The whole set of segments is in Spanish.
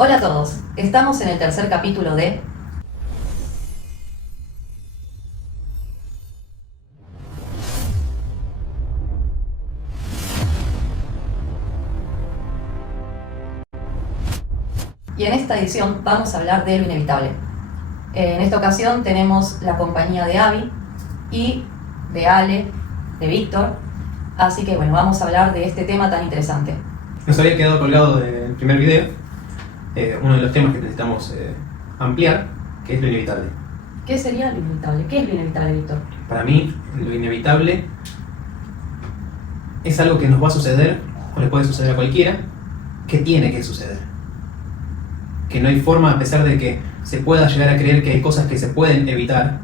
Hola a todos, estamos en el tercer capítulo de y en esta edición vamos a hablar de lo inevitable. En esta ocasión tenemos la compañía de Abby y de Ale, de Víctor, así que bueno, vamos a hablar de este tema tan interesante. Nos había quedado colgado del primer video uno de los temas que necesitamos ampliar, que es lo inevitable. ¿Qué sería lo inevitable? ¿Qué es lo inevitable, Víctor? Para mí, lo inevitable es algo que nos va a suceder, o le puede suceder a cualquiera, que tiene que suceder. Que no hay forma, a pesar de que se pueda llegar a creer que hay cosas que se pueden evitar.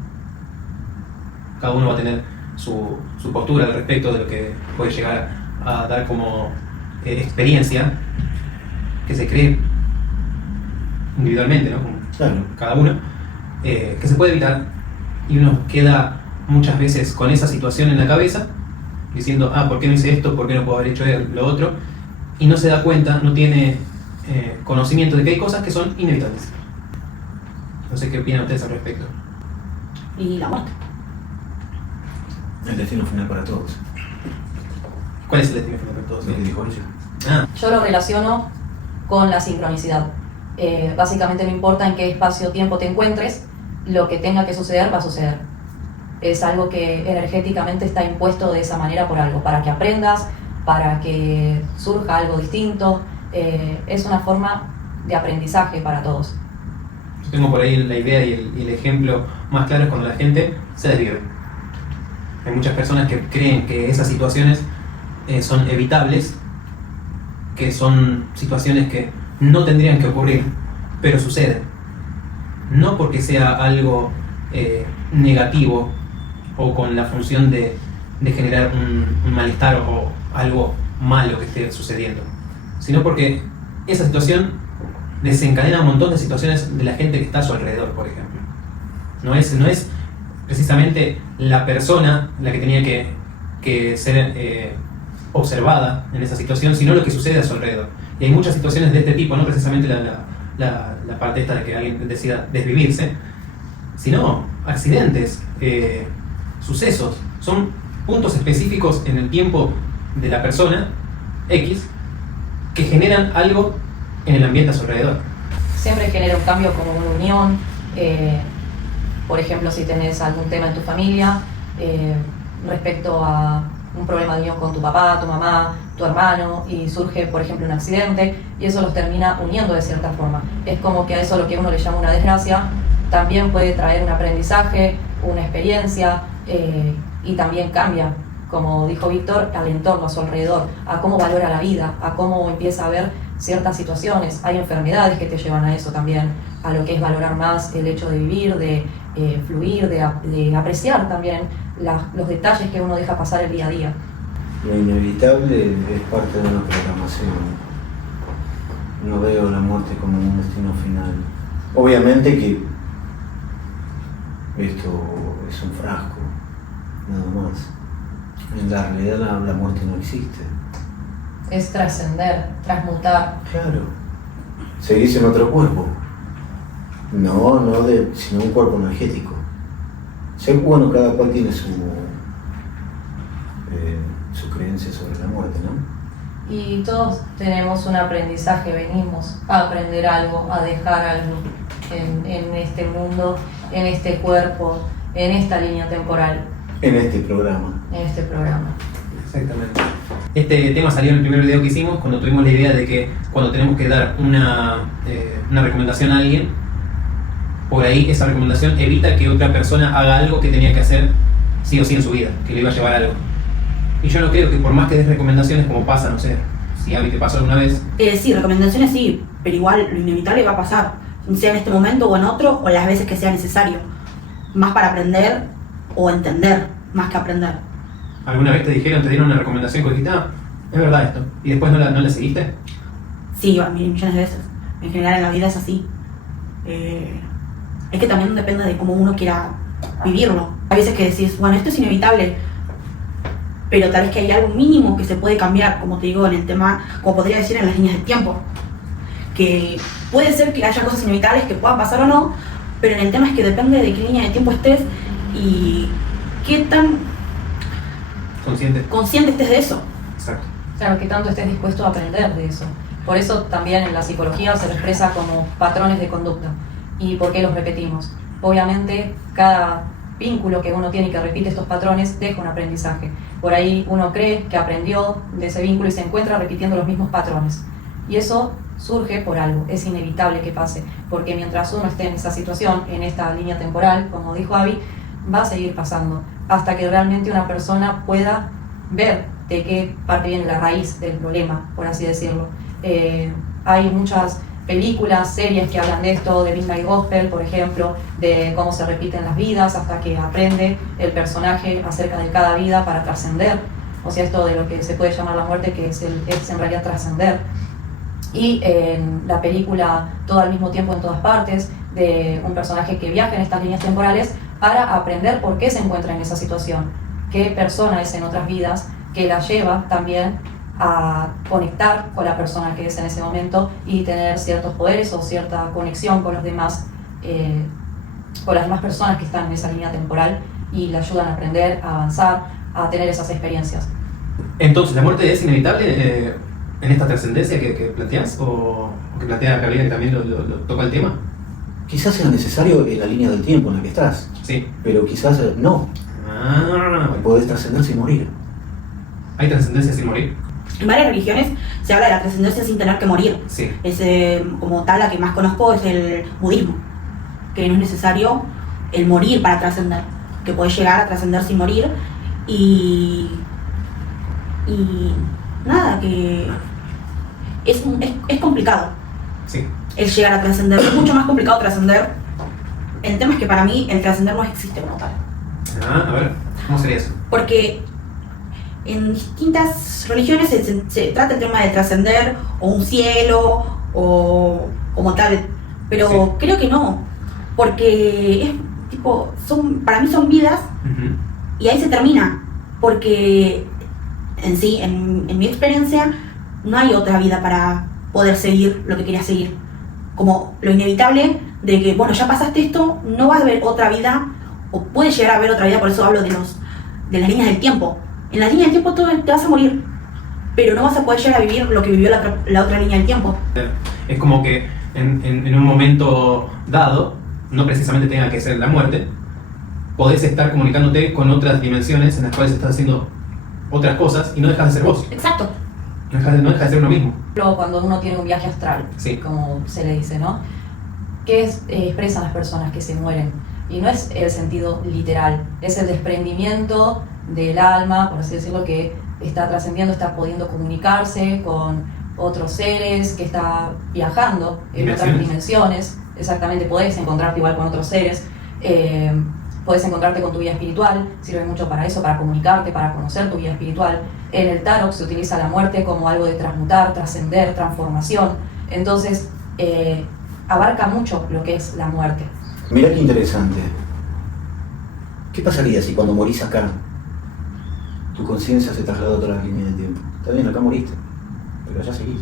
Cada uno va a tener su postura al respecto de lo que puede llegar a dar como experiencia, que se cree individualmente, ¿no? Como Claro. cada uno, que se puede evitar, y uno queda muchas veces con esa situación en la cabeza, diciendo, ¿por qué no hice esto? ¿Por qué no puedo haber hecho lo otro? Y no se da cuenta, no tiene conocimiento de que hay cosas que son inevitables. No sé qué opinan ustedes al respecto. Y la muerte. El destino final para todos. ¿Cuál es el destino final para todos? Lo que dijo ella. Yo lo relaciono con la sincronicidad. Básicamente no importa en qué espacio-tiempo te encuentres, lo que tenga que suceder va a suceder. Es algo que energéticamente está impuesto de esa manera por algo, para que aprendas, para que surja algo distinto. Es una forma de aprendizaje para todos. Yo tengo por ahí la idea y el ejemplo más claro es cuando la gente se desvive. Hay muchas personas que creen que esas situaciones son evitables, que son situaciones que no tendrían que ocurrir, pero suceden. No porque sea algo negativo o con la función de generar un malestar o algo malo que esté sucediendo, sino porque esa situación desencadena un montón de situaciones de la gente que está a su alrededor, por ejemplo. No es precisamente la persona la que tenía que ser observada en esa situación, sino lo que sucede a su alrededor. Y hay muchas situaciones de este tipo, no precisamente la parte esta de que alguien decida desvivirse, sino accidentes, sucesos. Son puntos específicos en el tiempo de la persona X que generan algo en el ambiente a su alrededor. Siempre genera un cambio como una unión. Por ejemplo, si tenés algún tema en tu familia respecto a un problema de unión con tu papá, tu mamá, tu hermano, y surge, por ejemplo, un accidente, y eso los termina uniendo de cierta forma. Es como que a eso lo que uno le llama una desgracia también puede traer un aprendizaje, una experiencia, y también cambia, como dijo Víctor, al entorno, a su alrededor, a cómo valora la vida, a cómo empieza a ver ciertas situaciones. Hay enfermedades que te llevan a eso también, a lo que es valorar más el hecho de vivir, de fluir, de apreciar también los detalles que uno deja pasar el día a día. Lo inevitable es parte de una programación. No veo la muerte como un destino final. Obviamente que esto es un frasco, nada más. En la realidad la muerte no existe. Es trascender, transmutar. Claro. Seguís en otro cuerpo. Sino un cuerpo energético. Bueno, cada cual tiene su creencia sobre la muerte, ¿no? Y todos tenemos un aprendizaje, venimos a aprender algo, a dejar algo en este mundo, en este cuerpo, en esta línea temporal, En este programa. en este programa. Exactamente. Este tema salió en el primer video que hicimos, cuando tuvimos la idea de que cuando tenemos que dar una recomendación a alguien, por ahí esa recomendación evita que otra persona haga algo que tenía que hacer sí o sí en su vida, que le iba a llevar a algo. Y yo no creo que por más que des recomendaciones, como pasa, no sé, si a mí te pasó alguna vez. Sí, recomendaciones sí, pero igual lo inevitable va a pasar, sea en este momento o en otro, o las veces que sea necesario. Más para aprender o entender, más que aprender. ¿Alguna vez te dieron una recomendación que dijiste, es verdad esto, y después no la seguiste? Sí, millones de veces. En general en la vida es así. Es que también depende de cómo uno quiera vivirlo. Hay veces que decís, bueno, esto es inevitable, pero tal vez que hay algo mínimo que se puede cambiar, como te digo, en el tema, como podría decir, en las líneas de tiempo. que puede ser que haya cosas inevitables que puedan pasar o no, pero en el tema es que depende de qué línea de tiempo estés y qué tan consciente estés de eso. Exacto. Claro, que tanto estés dispuesto a aprender de eso. Por eso también en la psicología se lo expresa como patrones de conducta. ¿Y por qué los repetimos? Obviamente, cada vínculo que uno tiene y que repite estos patrones deja un aprendizaje. Por ahí uno cree que aprendió de ese vínculo y se encuentra repitiendo los mismos patrones. Y eso surge por algo, es inevitable que pase, porque mientras uno esté en esa situación, en esta línea temporal, como dijo Abby, va a seguir pasando, hasta que realmente una persona pueda ver de qué parte viene la raíz del problema, por así decirlo. Hay muchas películas, series que hablan de esto, de Midnight Gospel, por ejemplo, de cómo se repiten las vidas hasta que aprende el personaje acerca de cada vida para trascender. O sea, esto de lo que se puede llamar la muerte, que es en realidad trascender. Y en la película Todo al mismo tiempo en todas partes, de un personaje que viaja en estas líneas temporales para aprender por qué se encuentra en esa situación, qué persona es en otras vidas, que la lleva también a conectar con la persona que es en ese momento y tener ciertos poderes o cierta conexión con los demás, con las demás personas que están en esa línea temporal y le ayudan a aprender, a avanzar, a tener esas experiencias. Entonces, ¿la muerte es inevitable en esta trascendencia que planteas? ¿O que plantea Gabriela, que también lo toca el tema? Quizás sea necesario en la línea del tiempo en la que estás, Sí. pero quizás no. Podés trascender sin morir. ¿Hay trascendencia sin morir? En varias religiones se habla de la trascendencia sin tener que morir. Sí. Como tal, la que más conozco es el budismo, que no es necesario el morir para trascender, que podés llegar a trascender sin morir y nada, que es complicado Sí. el llegar a trascender, es mucho más complicado trascender. El tema es que para mí el trascender no existe como tal. A ver, ¿cómo sería eso? Porque en distintas religiones se trata el tema de trascender o un cielo o como tal, pero Sí. creo que no, porque es tipo, para mí son vidas y ahí se termina, porque en sí, en mi experiencia, no hay otra vida para poder seguir lo que querías seguir. Como lo inevitable de que, bueno, ya pasaste esto, no va a haber otra vida, o puede llegar a haber otra vida, por eso hablo de las líneas del tiempo. En las líneas del tiempo te vas a morir, pero no vas a poder llegar a vivir lo que vivió la otra línea del tiempo. Es como que en un momento dado, no precisamente tenga que ser la muerte, podés estar comunicándote con otras dimensiones en las cuales estás haciendo otras cosas y no dejas de ser vos. Exacto. No dejas de ser uno mismo. Cuando uno tiene un viaje astral, Sí. como se le dice, ¿no? ¿Qué expresan las personas que se mueren? Y no es el sentido literal, es el desprendimiento del alma, por así decirlo, que está trascendiendo, está pudiendo comunicarse con otros seres, que está viajando en otras dimensiones. Exactamente, podés encontrarte igual con otros seres, podés encontrarte con tu vida espiritual, sirve mucho para eso, para comunicarte, para conocer tu vida espiritual. En el tarot se utiliza la muerte como algo de transmutar, trascender, transformación. Entonces, abarca mucho lo que es la muerte. Mirá qué interesante. ¿Qué pasaría si cuando morís acá, tu conciencia se trasladó a otra línea de tiempo? Está bien, acá moriste, pero allá seguís.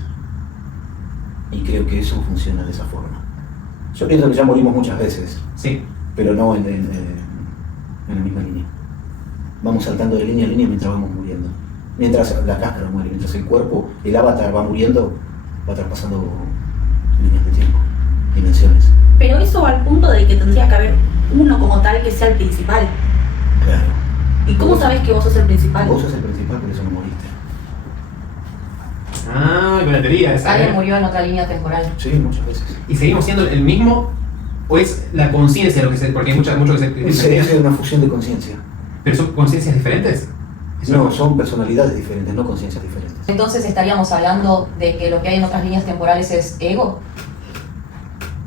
Y creo que eso funciona de esa forma. Yo pienso que ya morimos muchas veces, Sí. pero no en la misma línea. Vamos saltando de línea a línea mientras vamos muriendo. Mientras la cáscara muere, mientras el cuerpo, el avatar va muriendo, va traspasando líneas de tiempo, dimensiones. Pero eso va al punto de que tendría que haber uno como tal que sea el principal. Claro. ¿Y cómo sabes que vos sos el principal? Vos sos el principal, por eso no moriste. Buena teoría esa. Alguien murió en otra línea temporal. Sí, muchas veces. ¿Y seguimos siendo el mismo? ¿O es la conciencia lo que se.? Porque hay mucho que se. Es una fusión de conciencia. ¿Pero son conciencias diferentes? No, son personalidades diferentes, no conciencias diferentes. Entonces estaríamos hablando de que lo que hay en otras líneas temporales es ego.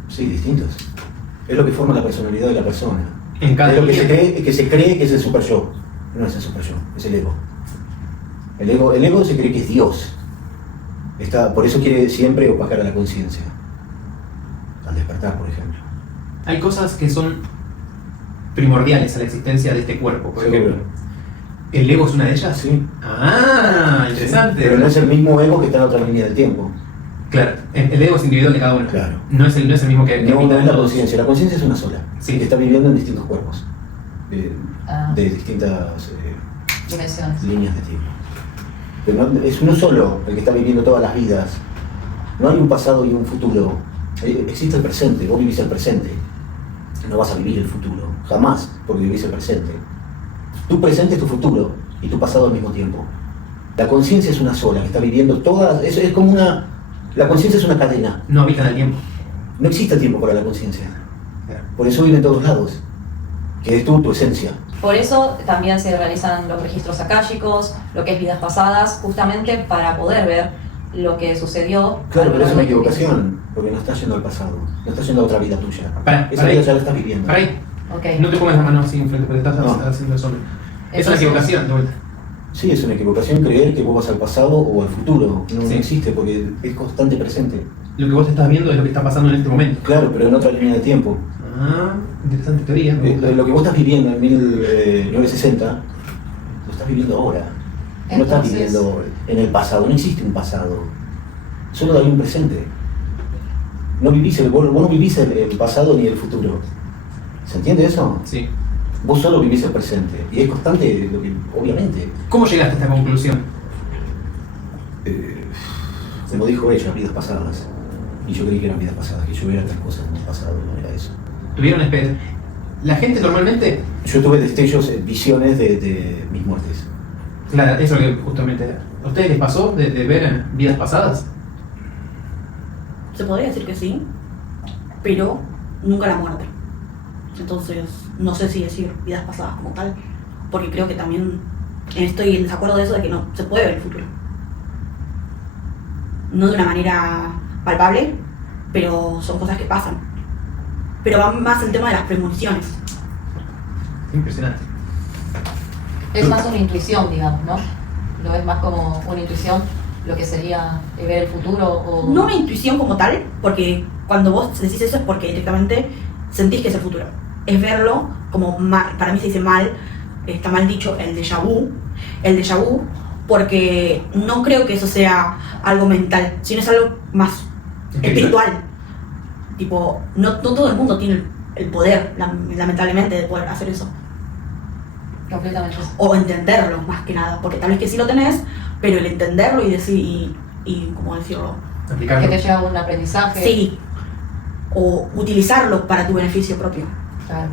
Sí, distintos. Es lo que forma la personalidad de la persona. En cada Es lo que línea. se cree que es el super yo. No es el super yo, es el ego. El ego se cree que es Dios. Por eso quiere siempre opacar a la conciencia. Al despertar, por ejemplo. Hay cosas que son primordiales a la existencia de este cuerpo. Por Seguro. ejemplo, ¿el ego es una de ellas? Sí. Interesante. Pero no es el mismo ego que está en otra línea del tiempo. Claro, el ego es individual de cada uno. Claro. No es el mismo que No, habita no en es la todos. conciencia. La conciencia es una sola. Sí. Que está viviendo en distintos cuerpos. Ah. De distintas Dimensiones. líneas de tiempo. Pero no, es uno solo el que está viviendo todas las vidas. No hay un pasado y un futuro. Existe el presente. Vos vivís el presente. No vas a vivir el futuro. Jamás, porque vivís el presente. Tu presente es tu futuro y tu pasado al mismo tiempo. La conciencia es una sola, que está viviendo todas... Es como una... La conciencia es una cadena. No habita en el tiempo. No existe tiempo para la conciencia. Claro. Por eso vive en todos lados. Que es tu esencia. Por eso también se realizan los registros akáshicos, lo que es vidas pasadas, justamente para poder ver lo que sucedió. Claro, a lo pero es largo una de tu vida. equivocación, porque no estás yendo al pasado. No estás yendo a otra vida tuya. Para Esa vida ahí. ya la estás viviendo. Para ahí. Ok. No te pongas la mano así enfrente porque estás No. haciendo eso. Es una Entonces- equivocación, de vuelta. Sí, es una equivocación creer que vos vas al pasado o al futuro. No, Sí. no existe, porque es constante presente. Lo que vos estás viendo es lo que está pasando en este momento. Claro, pero en otra línea de tiempo. Ah, interesante teoría. Me gusta. Lo que vos estás viviendo en 1960, lo estás viviendo ahora. No estás Entonces- viviendo en el pasado, no existe un pasado. Solo hay un presente. No vivís vos no vivís el pasado ni el futuro. ¿Se entiende eso? Sí. Vos solo vivís el presente. Y es constante, obviamente. ¿Cómo llegaste a esta conclusión? Como dijo ella, vidas pasadas. Y yo creí que eran vidas pasadas, que yo era otras cosas en el pasado, no era eso. Tuvieron la gente normalmente, Yo tuve destellos, visiones de mis muertes. claro, eso que justamente, ¿a ustedes les pasó de ver en vidas pasadas? Se podría decir que sí, pero nunca la muerte. Entonces, no sé si decir vidas pasadas como tal, porque creo que también estoy en desacuerdo de eso de que no se puede ver el futuro. No de una manera palpable, pero son cosas que pasan. Pero va más el tema de las premoniciones. Impresionante. Es más una intuición, digamos, ¿no? Lo ves más como una intuición, lo que sería ver el futuro o... No una intuición como tal, porque cuando vos decís eso es porque directamente sentís que es el futuro. Es verlo como mal, para mí se dice mal, está mal dicho, el déjà vu. El déjà vu, porque no creo que eso sea algo mental, sino es algo más espiritual. Tipo, no todo el mundo tiene el poder, lamentablemente, de poder hacer eso. Completamente. O entenderlo, más que nada, porque tal vez que sí lo tenés, pero el entenderlo y decir, y ¿cómo decirlo? Que Aplicarlo. te lleva a un aprendizaje. Sí, o utilizarlo para tu beneficio propio. Claro.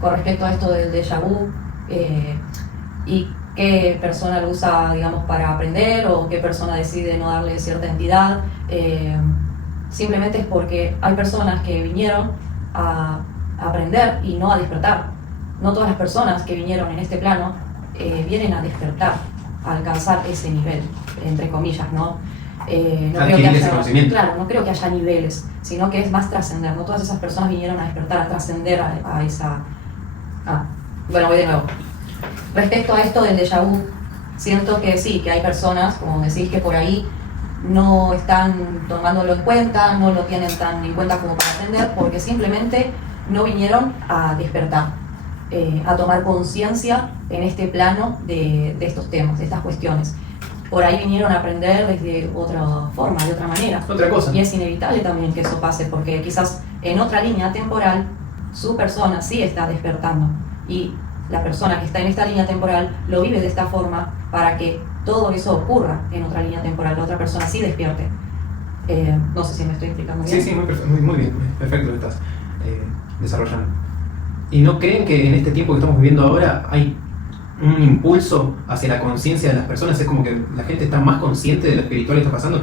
Con respecto a esto del déjà vu, ¿y qué persona lo usa, digamos, para aprender o qué persona decide no darle cierta entidad? Simplemente es porque hay personas que vinieron a aprender y no a despertar. No todas las personas que vinieron en este plano vienen a despertar, a alcanzar ese nivel, entre comillas, ¿no? No creo que Adquirir ese haya, conocimiento. claro, no creo que haya niveles, sino que es más trascender. No todas esas personas vinieron a despertar, a trascender a esa... Bueno, voy de nuevo. Respecto a esto del déjà vu, siento que sí, que hay personas, como decís, que por ahí no están tomándolo en cuenta, no lo tienen tan en cuenta como para aprender, porque simplemente no vinieron a despertar, a tomar conciencia en este plano de estos temas, de estas cuestiones. Por ahí vinieron a aprender desde otra forma, de otra manera. Otra cosa. Y es inevitable también que eso pase, porque quizás en otra línea temporal su persona sí está despertando. Y la persona que está en esta línea temporal lo vive de esta forma para que todo eso ocurra en otra línea temporal, la otra persona sí despierte. No sé si me estoy explicando bien. Sí, sí, muy bien. Perfecto lo estás desarrollando. ¿Y no creen que en este tiempo que estamos viviendo ahora hay un impulso hacia la conciencia de las personas? Es como que la gente está más consciente de lo espiritual que está pasando.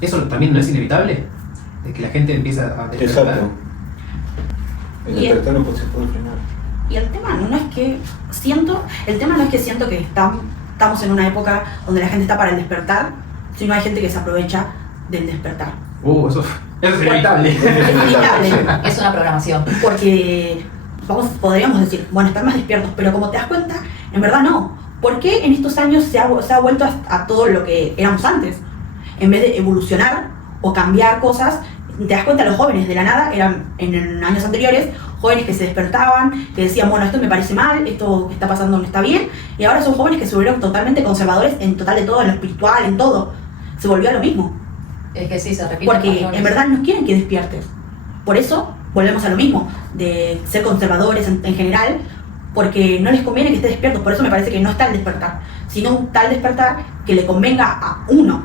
¿Eso también no es inevitable? De que la gente empieza a despertar. Exacto. El Y despertar no se puede frenar. Y el tema no es que siento que estamos en una época donde la gente está para el despertar, sino hay gente que se aprovecha del despertar. Eso es inevitable. Es inevitable, Es una programación. porque podríamos decir, bueno, estar más despiertos, pero como te das cuenta, en verdad no. ¿Por qué en estos años se ha vuelto a todo lo que éramos antes? En vez de evolucionar o cambiar cosas, te das cuenta, los jóvenes de la nada eran en años anteriores jóvenes que se despertaban, que decían, bueno, esto me parece mal, esto que está pasando no está bien, y ahora son jóvenes que se volvieron totalmente conservadores en total de todo, en lo espiritual, en todo. Se volvió a lo mismo. Es que sí, se repite. Porque en verdad no quieren que despiertes. Por eso volvemos a lo mismo, de ser conservadores en general, porque no les conviene que estés despierto. Por eso me parece que no está el despertar, sino un tal despertar que le convenga a uno.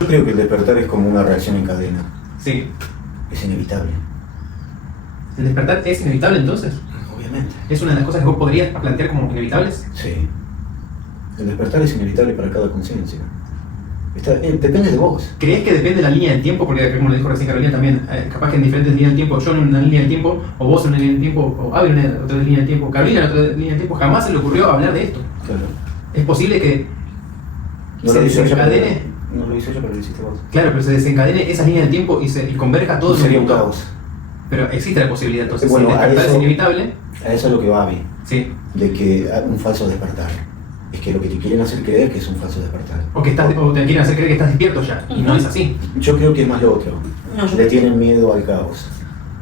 Yo creo que el despertar es como una reacción en cadena. Sí. Es inevitable. ¿El despertar es inevitable entonces? Obviamente. ¿Es una de las cosas que vos podrías plantear como inevitables? Sí. El despertar es inevitable para cada conciencia. Depende de vos. ¿Crees que depende de la línea del tiempo? Porque como le dijo recién Carolina también, capaz que en diferentes líneas del tiempo, yo en una línea del tiempo, o vos en una línea del tiempo, o Abel en otra línea del tiempo, Carolina en otra línea del tiempo, jamás se le ocurrió hablar de esto. Claro. ¿Es posible que No se lo hice yo, desencadene? no lo hice yo, pero lo hiciste vos. Claro, pero se desencadene esa línea del tiempo y converja todo en Sería un punto. caos. Pero existe la posibilidad, entonces, Bueno, si el a despertar es eso- inevitable, A eso es lo que va Abby, sí. de que un falso despertar. Es que lo que te quieren hacer creer que es un falso despertar. O te quieren hacer creer que estás despierto ya, y no es así. Yo creo que es más lo otro. No, yo- Le tienen miedo al caos.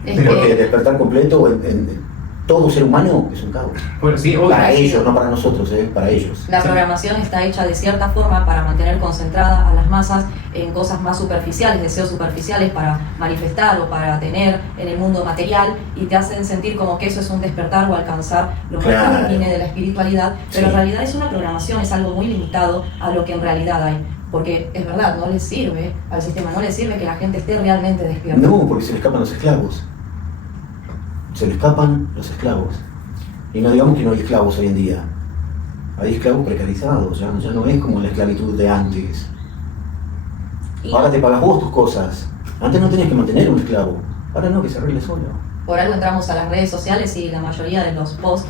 Es Pero Porque el que, despertar completo en todo ser humano es un caos. Bueno, sí, obvio. Para ellos, no para nosotros, para ellos. la programación está hecha de cierta forma para mantener concentrada a las masas en cosas más superficiales, deseos superficiales para manifestar o para tener en el mundo material, y te hacen sentir como que eso es un despertar o alcanzar lo Claro. mejor que viene de la espiritualidad, pero en Sí. realidad es una programación, es algo muy limitado a lo que en realidad hay. Porque es verdad, no les sirve al sistema, no les sirve que la gente esté realmente despierta. No, porque se le escapan los esclavos. Se le escapan los esclavos. Y no digamos que no hay esclavos hoy en día. Hay esclavos precarizados, ya no es como la esclavitud de antes. Y- Ahora te pagas vos tus cosas. Antes no tenías que mantener un esclavo. Ahora no, que se arregle solo. Por algo entramos a las redes sociales y la mayoría de los posts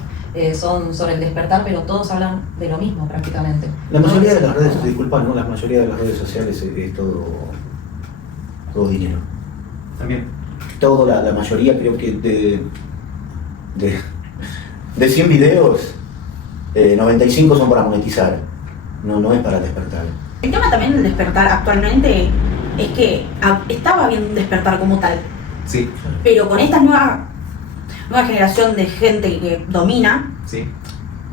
son sobre el despertar, pero todos hablan de lo mismo prácticamente. La mayoría de las redes, sociales. disculpa, ¿no? La mayoría de las redes sociales es todo dinero. También. Todo, la mayoría creo que de 100 videos, 95 son para monetizar. No es para despertar. El tema también del despertar actualmente es que estaba bien un despertar como tal, Sí, pero con esta nueva generación de gente que domina, sí,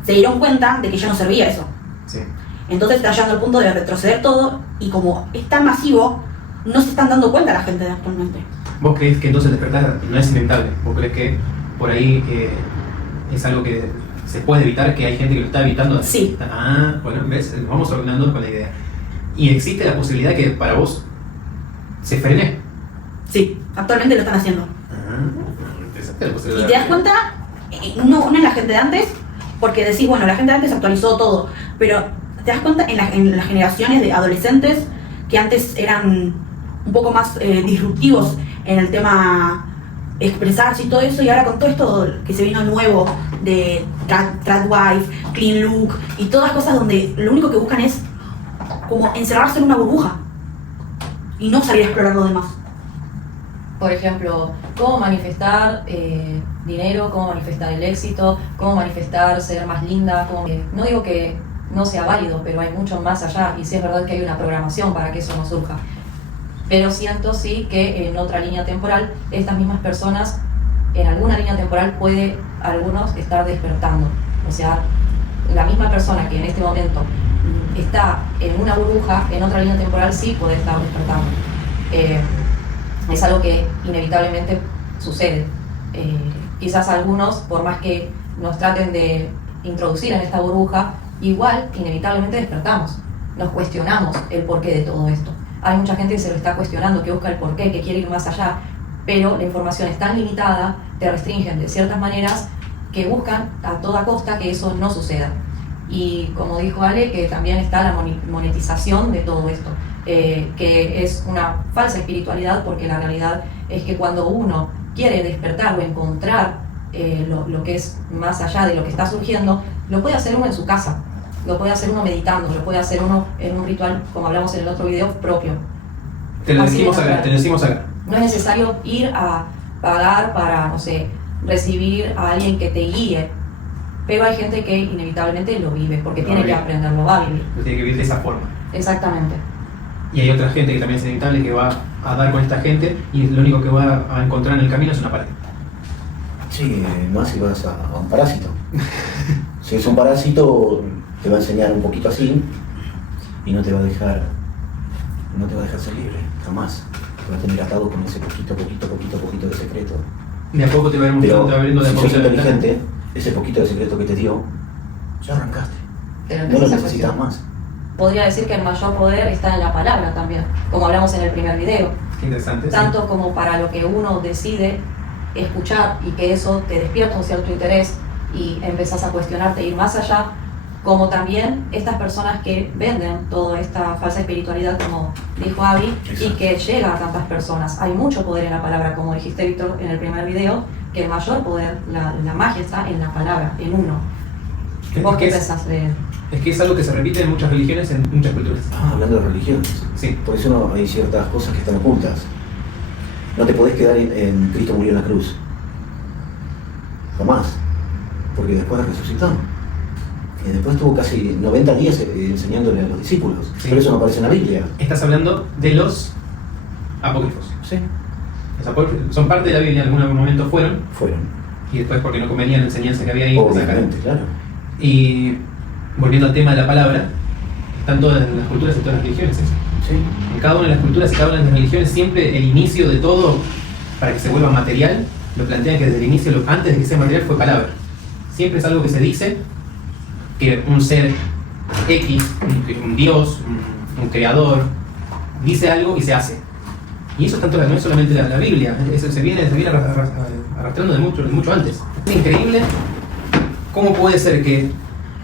se dieron cuenta de que ya no servía eso. sí. Entonces está llegando al punto de retroceder todo, y como es tan masivo, no se están dando cuenta la gente de actualmente. ¿Vos crees que entonces el despertar no es inevitable? ¿Vos crees que por ahí es algo que se puede evitar, que hay gente que lo está evitando? Sí. Ah, bueno, ves, vamos ordenando con la idea. ¿Y existe la posibilidad que para vos se frene? Sí, actualmente lo están haciendo. Ah, interesante la Y posibilidad. te das cuenta, no en la gente de antes, porque decís, bueno, la gente de antes actualizó todo, pero te das cuenta en las generaciones de adolescentes que antes eran un poco más disruptivos en el tema expresarse y todo eso, y ahora con todo esto que se vino nuevo de Tradwife, Clean Look y todas cosas donde lo único que buscan es como encerrarse en una burbuja y no salir a explorar lo demás. Por ejemplo, cómo manifestar dinero, cómo manifestar el éxito, cómo manifestar ser más linda. No digo que no sea válido, pero hay mucho más allá, y sí es verdad que hay una programación para que eso no surja. Pero siento sí que en otra línea temporal, estas mismas personas, en alguna línea temporal puede algunos estar despertando. O sea, la misma persona que en este momento está en una burbuja, en otra línea temporal sí puede estar despertando. Es algo que inevitablemente sucede. Quizás algunos, por más que nos traten de introducir en esta burbuja, igual inevitablemente despertamos, nos cuestionamos el porqué de todo esto. Hay mucha gente que se lo está cuestionando, que busca el porqué, que quiere ir más allá, pero la información es tan limitada, te restringen de ciertas maneras, que buscan a toda costa que eso no suceda. Y como dijo Ale, que también está la monetización de todo esto, que es una falsa espiritualidad, porque la realidad es que cuando uno quiere despertar o encontrar lo que es más allá de lo que está surgiendo, lo puede hacer uno en su casa, lo puede hacer uno meditando, lo puede hacer uno en un ritual, como hablamos en el otro video, propio. Te lo Así decimos de acá, natural. te lo decimos acá. No es necesario ir a pagar para, no sé, recibir a alguien que te guíe, pero hay gente que inevitablemente lo vive, porque Lo tiene que vive. aprender, lo va a vivir. Lo tiene que vivir de esa forma. Exactamente. Y hay otra gente que también es inevitable, que va a dar con esta gente y lo único que va a encontrar en el camino es una pared. Sí, más si vas a un parásito. Si es un parásito, te va a enseñar un poquito así y no te va a dejar ser libre, jamás. Te va a tener atado con ese poquito de secreto. De a poco te va a ir mostrando, te va abriendo de a si poco. sos inteligente, ese poquito de secreto que te dio, ya arrancaste. Pero No lo esa necesitas cuestión. más. Podría decir que el mayor poder está en la palabra también, como hablamos en el primer video. Qué interesante. Tanto como para lo que uno decide escuchar y que eso te despierta un cierto interés y empezás a cuestionarte e ir más allá, como también estas personas que venden toda esta falsa espiritualidad, como dijo Abby, y Exacto. que llega a tantas personas. Hay mucho poder en la palabra, como dijiste, Víctor, en el primer video, que el mayor poder, la magia está en la palabra, en uno. ¿Vos qué pensás de él? Es que es algo que se repite en muchas religiones, en muchas culturas. Hablando de religiones. Sí. Por eso no hay ciertas cosas que están ocultas. No te podés quedar en Cristo murió en la cruz. Jamás. Porque después resucitó. Y después estuvo casi 90 días enseñándole a los discípulos. Sí. Pero eso no aparece en la Biblia. Estás hablando de los apócrifos. Sí. Los apócrifos son parte de la Biblia, en algún momento fueron, Fueron. y después porque no convenía la enseñanza que había ahí, pues, sacaron. Obviamente, claro. Y volviendo al tema de la palabra, están todas las culturas y todas las religiones. Eso. Sí. En cada una de las culturas y cada una de las religiones, siempre el inicio de todo, para que se vuelva material, lo plantean que desde el inicio, antes de que sea material, fue palabra. Siempre es algo que se dice, que un ser X, un Dios, un creador, dice algo y se hace. Y eso tanto no es solamente la Biblia, eso se viene arrastrando de mucho antes. Es increíble cómo puede ser que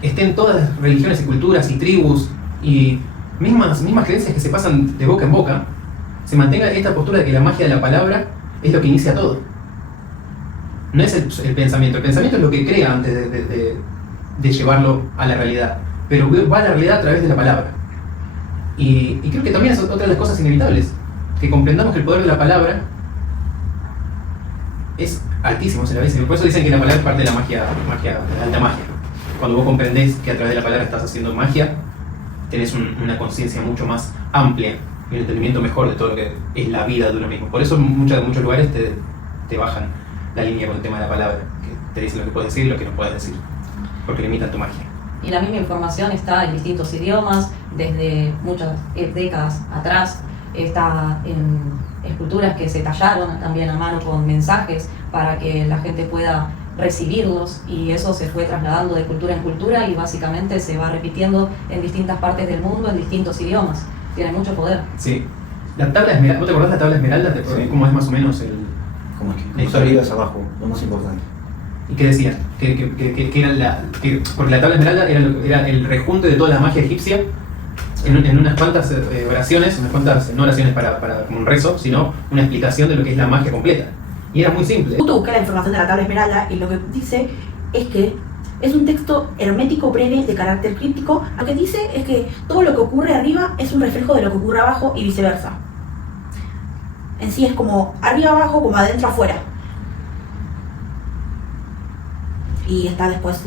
estén todas las religiones y culturas y tribus y mismas creencias que se pasan de boca en boca, se mantenga esta postura de que la magia de la palabra es lo que inicia todo. No es el pensamiento es lo que crea antes de llevarlo a la realidad, pero va a la realidad a través de la palabra. Y creo que también es otra de las cosas inevitables, que comprendamos que el poder de la palabra es altísimo, se la dice. Por eso dicen que la palabra es parte de la magia, la alta magia. Cuando vos comprendés que a través de la palabra estás haciendo magia, tenés una conciencia mucho más amplia y un entendimiento mejor de todo lo que es la vida de uno mismo. Por eso en muchos lugares te bajan la línea con el tema de la palabra, que te dicen lo que puedes decir y lo que no puedes decir, porque limitan tu magia. Y la misma información está en distintos idiomas, desde muchas décadas atrás, está en esculturas que se tallaron también a mano con mensajes para que la gente pueda recibirlos, y eso se fue trasladando de cultura en cultura y básicamente se va repitiendo en distintas partes del mundo, en distintos idiomas. Tiene mucho poder. Sí. La tabla esmeralda, ¿vos te acordás de la tabla esmeralda? Sí. ¿Cómo es más o menos el...? ¿Cómo es que? La Como historia. arriba es abajo, lo más importante. ¿Y qué decían? Que era porque la tabla esmeralda era el rejunte de toda la magia egipcia en unas cuantas oraciones, no oraciones para como un rezo, sino una explicación de lo que es la magia completa. Y era muy simple. Justo busqué la información de la tabla esmeralda y lo que dice es que es un texto hermético breve de carácter críptico. Lo que dice es que todo lo que ocurre arriba es un reflejo de lo que ocurre abajo y viceversa. En sí es como arriba abajo, como adentro afuera. Y está después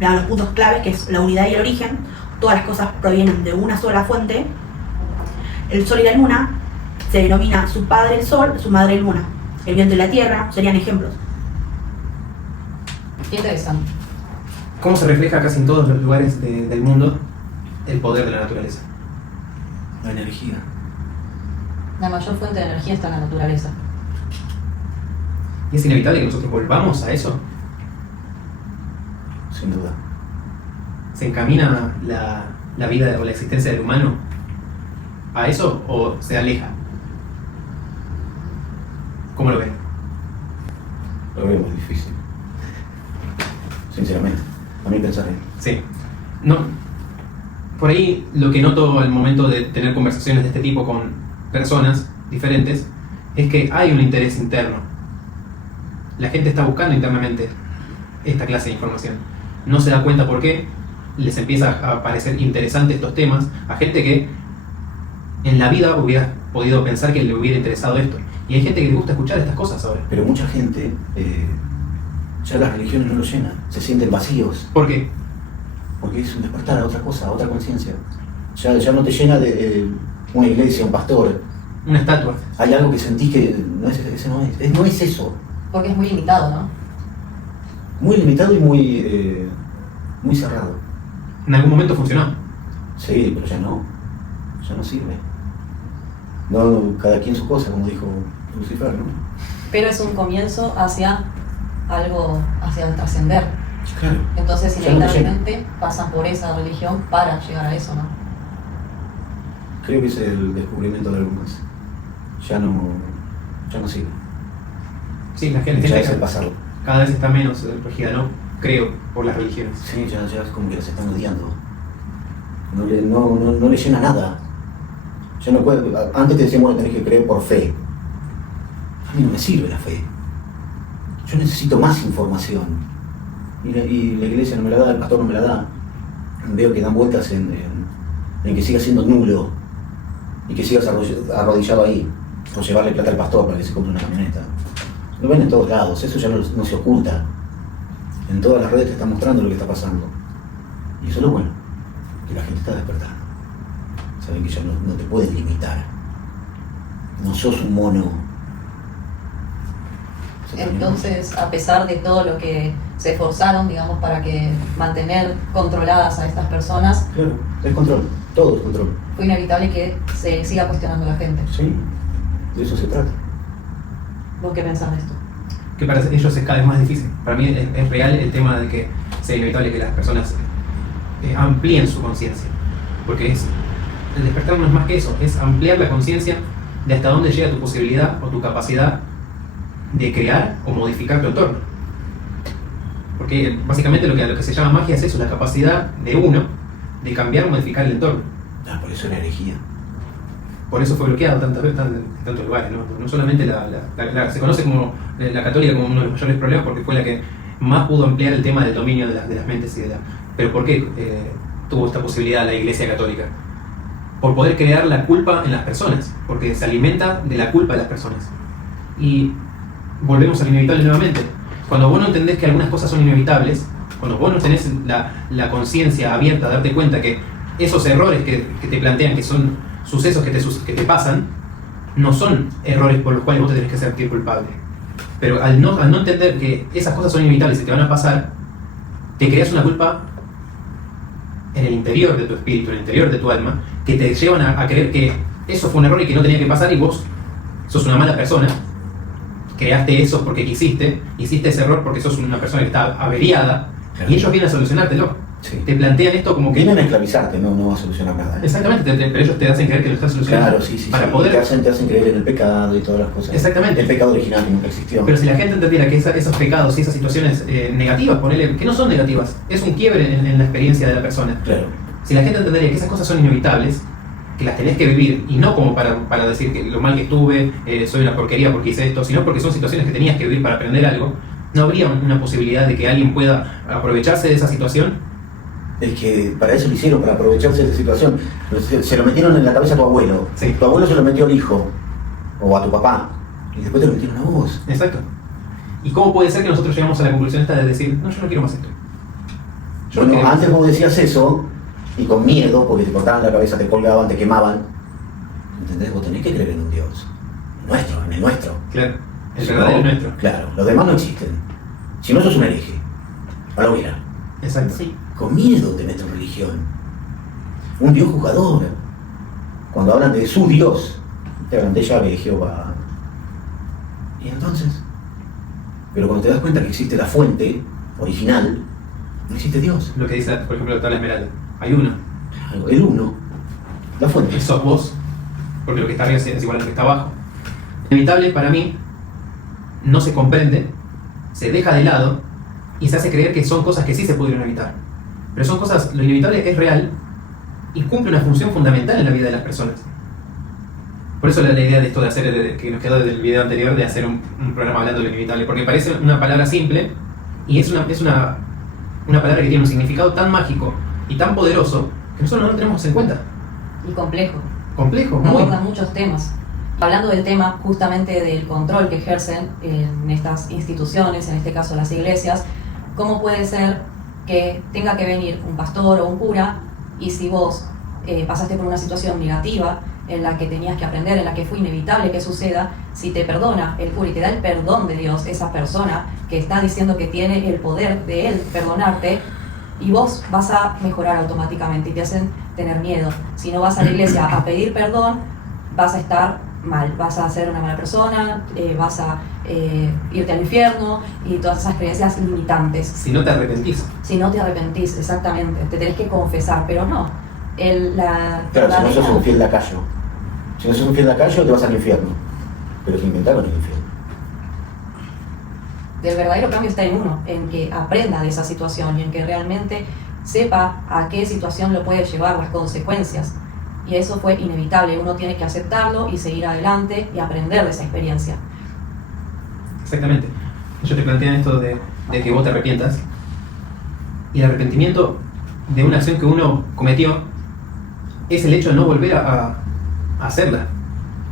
los puntos claves, que es la unidad y el origen. Todas las cosas provienen de una sola fuente. El sol y la luna se denomina su padre el sol, su madre el luna. El viento y la tierra serían ejemplos. Interesante. ¿Cómo se refleja casi en todos los lugares del mundo el poder de la naturaleza? La energía. La mayor fuente de energía está en la naturaleza. ¿Y es inevitable que nosotros volvamos a eso? Sin duda. ¿Se encamina la vida o la existencia del humano a eso o se aleja? ¿Cómo lo ven? Lo veo muy difícil. Sinceramente. A mí pensaré. Sí. No, por ahí lo que noto al momento de tener conversaciones de este tipo con personas diferentes es que hay un interés interno. La gente está buscando internamente esta clase de información. No se da cuenta por qué les empieza a parecer interesantes estos temas a gente que en la vida hubiera podido pensar que le hubiera interesado esto. Y hay gente que le gusta escuchar estas cosas ahora. Pero mucha gente, ya las religiones no lo llenan. Se sienten vacíos. ¿Por qué? Porque es un despertar a otra cosa, a otra conciencia. Ya no te llena de una iglesia, un pastor. Una estatua. Hay algo que sentís que no es eso. Porque es muy limitado, ¿no? Muy limitado y muy cerrado. En algún momento funcionó. Sí, pero ya no sirve. No, cada quien su cosa, como dijo Lucifer, ¿no? Pero es un comienzo hacia algo, hacia el trascender. Claro. Entonces, Ya no te inevitablemente pasan por esa religión para llegar a eso, ¿no? Creo que es el descubrimiento de algo más. Ya no sirve. Sí, la gente Ya es el pasado. cada vez está menos regida, ¿no? Creo, por las religiones. Sí, ya es como que las están odiando. No le llena nada. Ya no puede, antes te decíamos que tenés que creer por fe. A mí no me sirve la fe. Yo necesito más información. Y la iglesia no me la da, el pastor no me la da. Veo que dan vueltas en que siga siendo nulo y que sigas arrodillado ahí, o llevarle plata al pastor para que se compre una camioneta. Lo ven en todos lados, eso ya no se oculta. En todas las redes te están mostrando lo que está pasando. Y eso es lo bueno, que la gente está despertando. Saben que ya no te pueden limitar. No sos un mono. Entonces, a pesar de todo lo que se esforzaron, digamos, para que mantener controladas a estas personas, Claro, es control, todo es control. fue inevitable que se siga cuestionando la gente. Sí, de eso se trata. ¿Vos qué pensás de esto? Que para ellos es cada vez más difícil. Para mí es real el tema de que sea inevitable que las personas amplíen su conciencia. Porque el despertar no es más que eso, es ampliar la conciencia de hasta dónde llega tu posibilidad o tu capacidad de crear o modificar tu entorno. Porque básicamente lo que se llama magia es eso, la capacidad de uno de cambiar o modificar el entorno. Por eso la herejía. Por eso fue bloqueado tantas veces en tantos lugares, ¿no? No solamente se conoce como la católica como uno de los mayores problemas porque fue la que más pudo ampliar el tema del dominio de las mentes y pero ¿por qué tuvo esta posibilidad la Iglesia Católica? Por poder crear la culpa en las personas, porque se alimenta de la culpa de las personas. Y volvemos al inevitable nuevamente. Cuando vos no entendés que algunas cosas son inevitables, cuando vos no tenés la conciencia abierta a darte cuenta que esos errores que te plantean, que son sucesos que te pasan, no son errores por los cuales vos te tenés que sentir culpable. Pero al no entender que esas cosas son inevitables y te van a pasar, te creas una culpa en el interior de tu espíritu, en el interior de tu alma, que te llevan a creer que eso fue un error y que no tenía que pasar y vos sos una mala persona. Creaste eso porque hiciste ese error porque sos una persona que está averiada, claro. Y ellos vienen a solucionártelo. Sí. Te plantean esto como que... Vienen a esclavizarte, no va a solucionar nada. Exactamente, pero ellos te hacen creer que lo estás solucionando. Claro, sí. Para poder... te hacen creer en el pecado y todas las cosas. Exactamente. El pecado original que nunca existió. Pero si la gente entendiera que esos pecados y esas situaciones negativas, ponele, que no son negativas, es un quiebre en la experiencia de la persona. Claro. Si la gente entendería que esas cosas son inevitables, que las tenés que vivir, y no como para decir que lo mal que estuve, soy una porquería porque hice esto, sino porque son situaciones que tenías que vivir para aprender algo, no habría una posibilidad de que alguien pueda aprovecharse de esa situación. Es que para eso lo hicieron, para aprovecharse de esa situación. Se lo metieron en la cabeza a tu abuelo. Sí. Tu abuelo se lo metió al hijo, o a tu papá, y después te lo metieron a vos. Exacto. ¿Y cómo puede ser que nosotros llegamos a la conclusión esta de decir, no, yo no quiero más esto? Bueno, antes vos decías eso, y con miedo, porque te cortaban la cabeza, te colgaban, te quemaban. ¿Entendés? Vos tenés que creer en un Dios. En el nuestro. Claro, el verdadero nuestro. Claro, los demás no existen. Si no, sos un hereje. A la hoguera. Exacto. Sí. Con miedo te metes en religión. Un Dios jugador. Cuando hablan de su Dios, te hablan de Yahvé, Jehová. ¿Y entonces? Pero cuando te das cuenta que existe la fuente original, no existe Dios. Lo que dice, por ejemplo, la tabla esmeralda. Hay uno. El uno. La fuente. Sos vos. Porque lo que está arriba es igual a lo que está abajo. Inevitable para mí no se comprende, se deja de lado y se hace creer que son cosas que sí se pudieron evitar. Pero son cosas, lo inevitable es real y cumple una función fundamental en la vida de las personas. Por eso la idea de esto de hacer, que nos quedó del video anterior, de hacer un programa hablando de lo inevitable, porque parece una palabra simple y es una palabra que tiene un significado tan mágico y tan poderoso que nosotros no lo tenemos en cuenta. Y complejo. Complejo, muy. Abordan muchos temas. Hablando del tema justamente del control que ejercen en estas instituciones, en este caso las iglesias, ¿cómo puede ser que tenga que venir un pastor o un cura y si vos pasaste por una situación negativa en la que tenías que aprender, en la que fue inevitable que suceda, si te perdona el cura y te da el perdón de Dios, esa persona que está diciendo que tiene el poder de Él perdonarte, y vos vas a mejorar automáticamente y te hacen tener miedo. Si no vas a la iglesia a pedir perdón, vas a estar mal, vas a ser una mala persona, vas a irte al infierno y todas esas creencias limitantes. Si no te arrepentís. Si no te arrepentís, exactamente, te tenés que confesar, pero no. Claro, si no sos un fiel lacayo. Si no sos un fiel lacayo, te vas al infierno. Pero se inventaron el infierno. El verdadero cambio está en uno, en que aprenda de esa situación y en que realmente sepa a qué situación lo puede llevar, las consecuencias. Y eso fue inevitable, uno tiene que aceptarlo y seguir adelante y aprender de esa experiencia. Exactamente. Ellos te plantean esto de que vos te arrepientas. Y el arrepentimiento de una acción que uno cometió es el hecho de no volver a hacerla.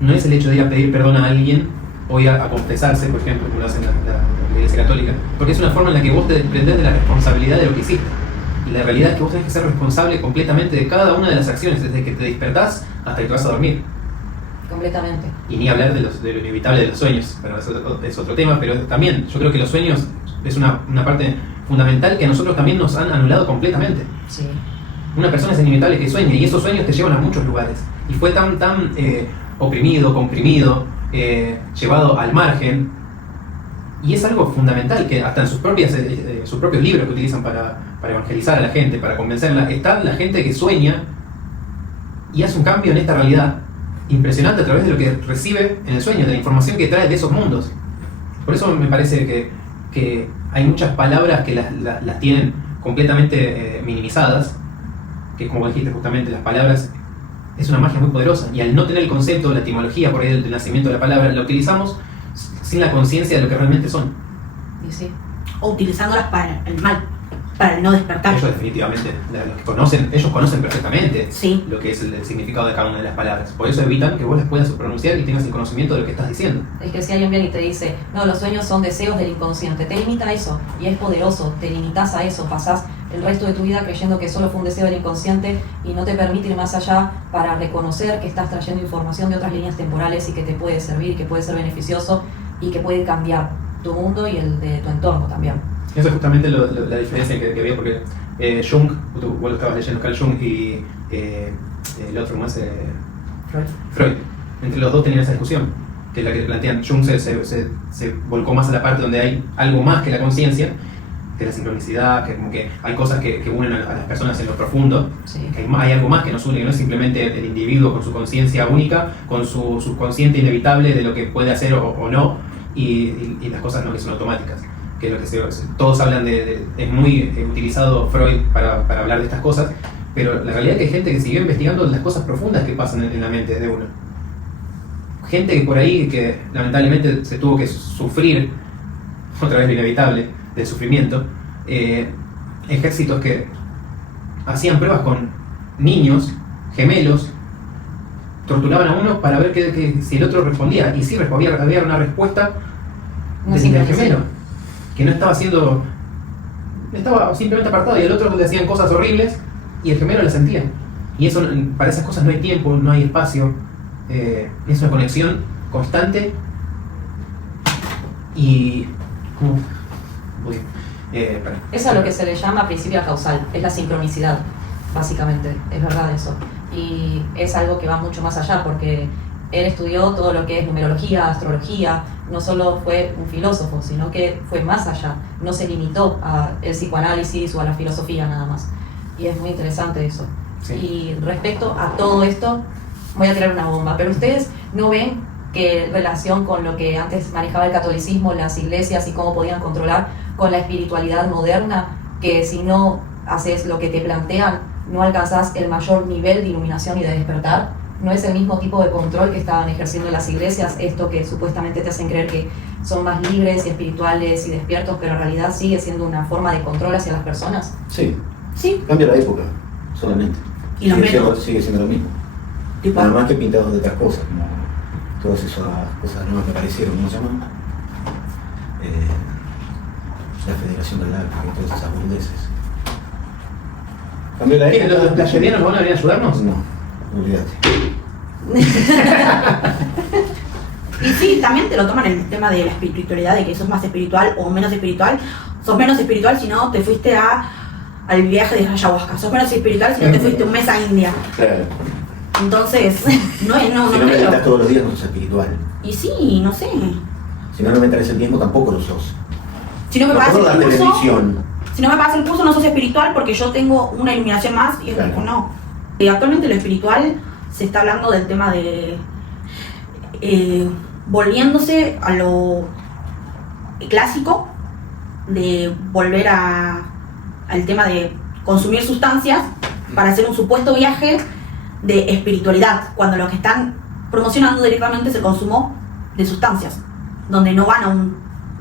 No es el hecho de ir a pedir perdón a alguien o ir a confesarse, por ejemplo, como lo hace la Iglesia Católica, porque es una forma en la que vos te desprendés de la responsabilidad de lo que hiciste. Y la realidad es que vos tenés que ser responsable completamente de cada una de las acciones, desde que te despertás hasta que te vas a dormir. Completamente. Y ni hablar de lo inevitable de los sueños, pero es otro tema, pero también yo creo que los sueños es una parte fundamental que a nosotros también nos han anulado completamente. Sí. Una persona es inevitable que sueñe y esos sueños te llevan a muchos lugares. Y fue tan oprimido, comprimido, llevado al margen. Y es algo fundamental que hasta en sus propios libros que utilizan para evangelizar a la gente, para convencerla, está la gente que sueña y hace un cambio en esta realidad impresionante a través de lo que recibe en el sueño, de la información que trae de esos mundos. Por eso me parece que hay muchas palabras que las tienen completamente minimizadas, que como dijiste justamente, las palabras es una magia muy poderosa, y al no tener el concepto, la etimología por ahí del nacimiento de la palabra, la utilizamos sin la conciencia de lo que realmente son. Y sí. O utilizándolas para el mal, para el no despertar. Ellos definitivamente, los que conocen, ellos conocen perfectamente Sí. lo que es el significado de cada una de las palabras. Por eso evitan que vos las puedas pronunciar y tengas el conocimiento de lo que estás diciendo. Es que si alguien viene y te dice, no, los sueños son deseos del inconsciente, te limita a eso, y es poderoso, te limitas a eso, pasás el resto de tu vida creyendo que solo fue un deseo del inconsciente y no te permite ir más allá para reconocer que estás trayendo información de otras líneas temporales y que te puede servir, que puede ser beneficioso y que puede cambiar tu mundo y el de tu entorno también. Eso es justamente la diferencia que había, porque Jung, vos lo estabas leyendo, Carl Jung, y el otro más, Freud, entre los dos tenían esa discusión, que es la que plantean. Jung se volcó más a la parte donde hay algo más que la conciencia, que la sincronicidad, que como que hay cosas que unen a las personas en lo profundo, Sí. que hay algo más que nos une, que no es simplemente el individuo con su conciencia única, con su subconsciente inevitable de lo que puede hacer o no, y las cosas no que son automáticas. Que es lo que todos hablan es muy utilizado Freud para hablar de estas cosas, pero la realidad es que hay gente que siguió investigando las cosas profundas que pasan en la mente de uno. Gente que por ahí, que lamentablemente se tuvo que sufrir, otra vez lo inevitable, del sufrimiento, ejércitos que hacían pruebas con niños, gemelos, torturaban a uno para ver si el otro respondía, y sí había una respuesta del gemelo, que no estaba simplemente apartado, y al otro le hacían cosas horribles y el gemelo la sentía. Y eso, para esas cosas no hay tiempo, no hay espacio, es una conexión constante y Eso es lo que se le llama principio causal, es la sincronicidad, básicamente, es verdad eso. Y es algo que va mucho más allá, porque él estudió todo lo que es numerología, astrología, no solo fue un filósofo, sino que fue más allá, no se limitó al psicoanálisis o a la filosofía nada más. Y es muy interesante eso. Sí. Y respecto a todo esto, voy a tirar una bomba, pero ustedes no ven que en relación con lo que antes manejaba el catolicismo, las iglesias y cómo podían controlar con la espiritualidad moderna, que si no haces lo que te plantean, no alcanzás el mayor nivel de iluminación y de despertar. No es el mismo tipo de control que estaban ejerciendo las iglesias, esto que supuestamente te hacen creer que son más libres y espirituales y despiertos, pero en realidad sigue siendo una forma de control hacia las personas. Sí, Sí. cambia la época solamente. Y los métodos. Sigue siendo lo mismo. Tipo, Nada más que pintados de otras cosas, como todas esas cosas nuevas que aparecieron, ¿cómo se llaman? La Federación Galáctica y todas esas boludeces. Cambió la época. ¿Los jedianos van a venir a ayudarnos? No, olvídate. Y sí, también te lo toman el tema de la espiritualidad, de que sos más espiritual o menos espiritual. Sos menos espiritual si no te fuiste al viaje de ayahuasca. Sos menos espiritual si no te fuiste un mes a India. Claro. Entonces, no Si no creo. meditas todos los días no sos espiritual. Y sí, no sé. Si no metes el tiempo tampoco lo sos. Si no me No pagas puedo el darte curso, bendición. si no me pagas el curso no sos espiritual porque yo tengo una iluminación más y es Claro. como no. Actualmente lo espiritual se está hablando del tema de volviéndose a lo clásico, de volver al tema de consumir sustancias para hacer un supuesto viaje de espiritualidad, cuando lo que están promocionando directamente es el consumo de sustancias, donde no van a un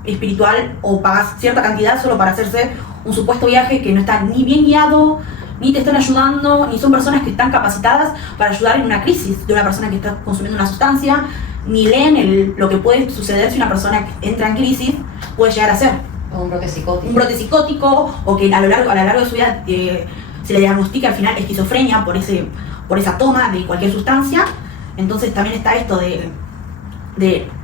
espiritual o pagas cierta cantidad solo para hacerse un supuesto viaje que no está ni bien guiado, ni te están ayudando, ni son personas que están capacitadas para ayudar en una crisis de una persona que está consumiendo una sustancia, ni leen lo que puede suceder si una persona entra en crisis puede llegar a ser O un brote psicótico. un brote psicótico, o que a lo largo de su vida se le diagnostica al final esquizofrenia por esa toma de cualquier sustancia. Entonces también está esto de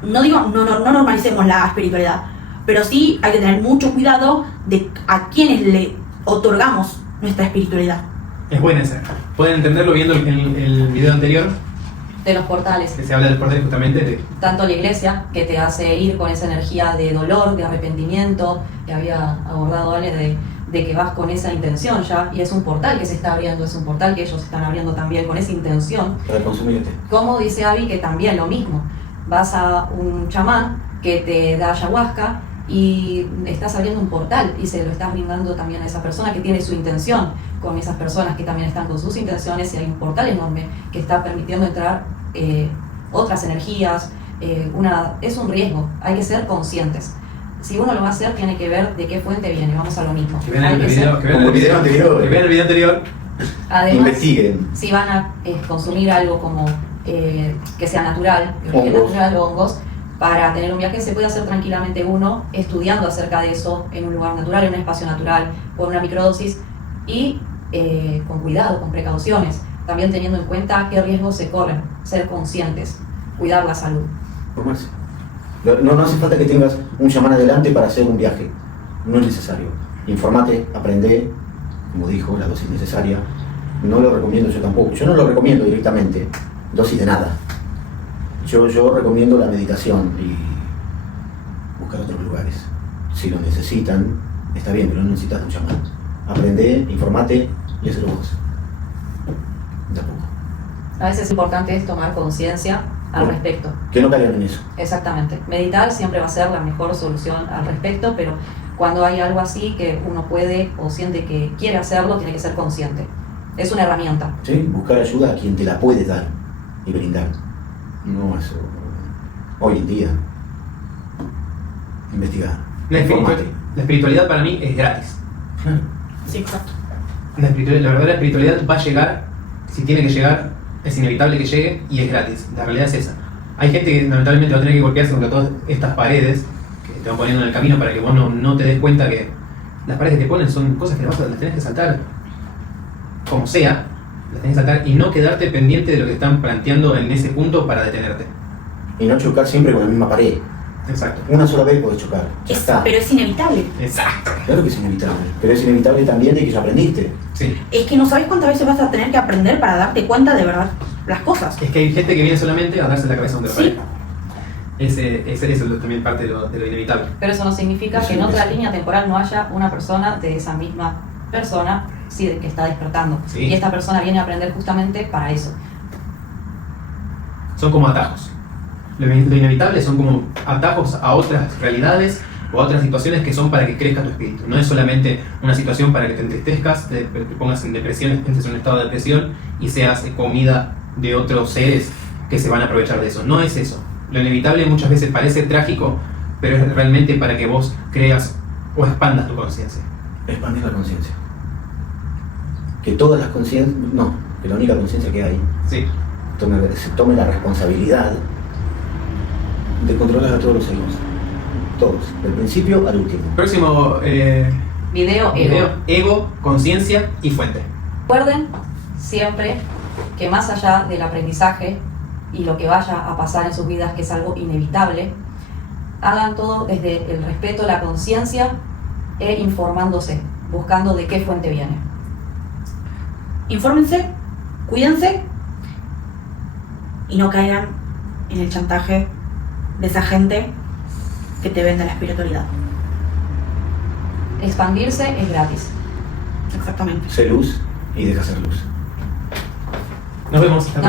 no digo no normalicemos la espiritualidad, pero sí hay que tener mucho cuidado de a quienes le otorgamos nuestra espiritualidad. Es buena esa. Pueden entenderlo viendo el video anterior, De los portales. que se habla del portal justamente de... Tanto la iglesia, que te hace ir con esa energía de dolor, de arrepentimiento, que había abordado Ale, de que vas con esa intención ya, y es un portal que se está abriendo, es un portal que ellos están abriendo también con esa intención. Para consumirte. Como dice Abby, que también lo mismo, vas a un chamán que te da ayahuasca y estás abriendo un portal y se lo estás brindando también a esa persona que tiene su intención, con esas personas que también están con sus intenciones, y hay un portal enorme que está permitiendo entrar otras energías. Es un riesgo, hay que ser conscientes. Si uno lo va a hacer, tiene que ver de qué fuente viene, vamos a lo mismo. Que vean Hay el que video, ser- que vean Como el video anterior. que vean el video anterior. Además, Investiguen. si van a consumir algo como que sea natural, de origen Hongos. natural, hongos, para tener un viaje se puede hacer tranquilamente uno estudiando acerca de eso en un lugar natural, en un espacio natural, con una microdosis y con cuidado, con precauciones, también teniendo en cuenta qué riesgos se corren, ser conscientes, cuidar la salud. Formarse. No hace falta que tengas un chamán adelante para hacer un viaje. No es necesario. Informate, aprende, como dijo, la dosis necesaria. No lo recomiendo yo tampoco. Yo no lo recomiendo directamente. Dosis de nada. Yo recomiendo la meditación y buscar otros lugares. Si lo necesitan, está bien, pero no necesitas un chamán. Aprende, informate y hazlo vos. Tampoco. A veces es importante es tomar conciencia al respecto. Que no caigan en eso. Exactamente. Meditar siempre va a ser la mejor solución al respecto, pero cuando hay algo así que uno puede o siente que quiere hacerlo, tiene que ser consciente. Es una herramienta. ¿Sí? Buscar ayuda a quien te la puede dar y brindar. No eso. Hoy en día. Investigar. Informate. La espiritualidad para mí es gratis. Claro. Sí, exacto. La verdadera espiritualidad va a llegar, si tiene que llegar, es inevitable que llegue y es gratis. La realidad es esa. Hay gente que lamentablemente va a tener que golpearse contra todas estas paredes que te van poniendo en el camino para que vos no te des cuenta que las paredes que te ponen son cosas que las tenés que saltar como sea, las tenés que saltar y no quedarte pendiente de lo que están planteando en ese punto para detenerte. Y no chocar siempre con la misma pared. Exacto. Una sola vez podés chocar. Ya está. Pero es inevitable. Exacto. Claro que es inevitable. Pero es inevitable también de que ya aprendiste. Sí. Es que no sabes cuántas veces vas a tener que aprender para darte cuenta de verdad las cosas. Es que hay gente que viene solamente a darse la cabeza donde la Sí. pared. Ese es también parte de lo inevitable. Pero eso no significa que en otra línea temporal no haya una persona de esa misma persona que está despertando. Sí. Y esta persona viene a aprender justamente para eso. Son como atajos. Lo inevitable son como atajos a otras realidades o a otras situaciones que son para que crezca tu espíritu. No es solamente una situación para que te entristezcas, te pongas en depresión, entres en un estado de depresión y seas comida de otros seres que se van a aprovechar de eso. No es eso. Lo inevitable muchas veces parece trágico, pero es realmente para que vos creas o expandas tu conciencia. Expandir la conciencia. Que todas las conciencias. No, que la única conciencia que hay Sí. se tome la responsabilidad de controlar a todos los egos. Todos. Del principio al último. Próximo Video, ego. video, ego, conciencia y fuente. Recuerden siempre que más allá del aprendizaje y lo que vaya a pasar en sus vidas, que es algo inevitable, hagan todo desde el respeto, la conciencia e informándose, buscando de qué fuente viene. Infórmense, cuídense y no caigan en el chantaje de esa gente que te vende la espiritualidad. Expandirse es gratis. Exactamente. Sé luz y deja ser luz. Nos vemos. Hasta